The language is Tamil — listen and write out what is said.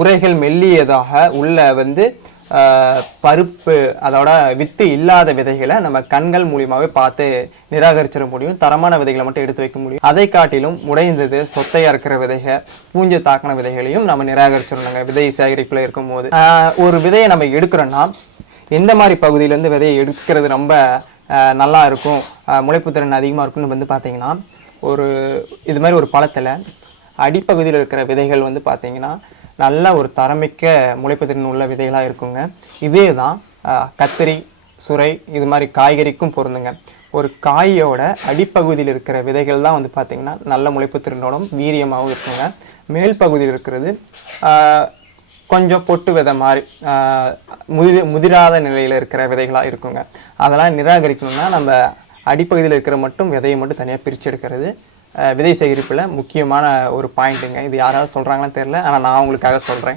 உரைகள் மெல்லியதாக உள்ள வந்து பருப்பு அதோட வித்து இல்லாத விதைகளை நம்ம கண்கள் மூலியமாகவே பார்த்து நிராகரிச்சிட முடியும். தரமான விதைகளை மட்டும் எடுத்து வைக்க முடியும். அதை காட்டிலும் உடைந்தது சொத்தையாக இருக்கிற விதைகள் பூஞ்சை தாக்கின விதைகளையும் நம்ம நிராகரிச்சிடணுங்க. விதை சேகரிப்பில் இருக்கும்போது. ஒரு விதையை நம்ம எடுக்கிறோன்னா எந்த மாதிரி பகுதியிலேருந்து விதையை எடுக்கிறது ரொம்ப நல்லா இருக்கும் முளைப்பு திறன் அதிகமாக இருக்கும்னு வந்து பார்த்தீங்கன்னா ஒரு இது மாதிரி ஒரு பழத்தில் அடிப்பகுதியில் இருக்கிற விதைகள் வந்து பார்த்தீங்கன்னா நல்ல ஒரு தரமிக்க முளைப்பதிறன் உள்ள விதைகளாக இருக்குங்க. இதே தான் கத்திரி சுரை இது மாதிரி காய்கறிக்கும் பொருந்துங்க. ஒரு காயோட அடிப்பகுதியில் இருக்கிற விதைகள் தான் வந்து பார்த்திங்கன்னா நல்ல முளைப்பு திறனோடும் வீரியமாகவும் இருக்குங்க. மேல் பகுதியில் இருக்கிறது கொஞ்சம் பொட்டு விதை மாதிரி முதி முதிராத நிலையில் இருக்கிற விதைகளாக இருக்குங்க. அதெல்லாம் நிராகரிக்கணும்னா நம்ம அடிப்பகுதியில் இருக்கிற மட்டும் விதையை மட்டும் தனியாக பிரித்து எடுக்கிறது விதை சேகரிப்பில் முக்கியமான ஒரு பாயிண்ட்டுங்க. இது யாராவது சொல்கிறாங்களான்னு தெரில ஆனால் நான் உங்களுக்காக சொல்கிறேன்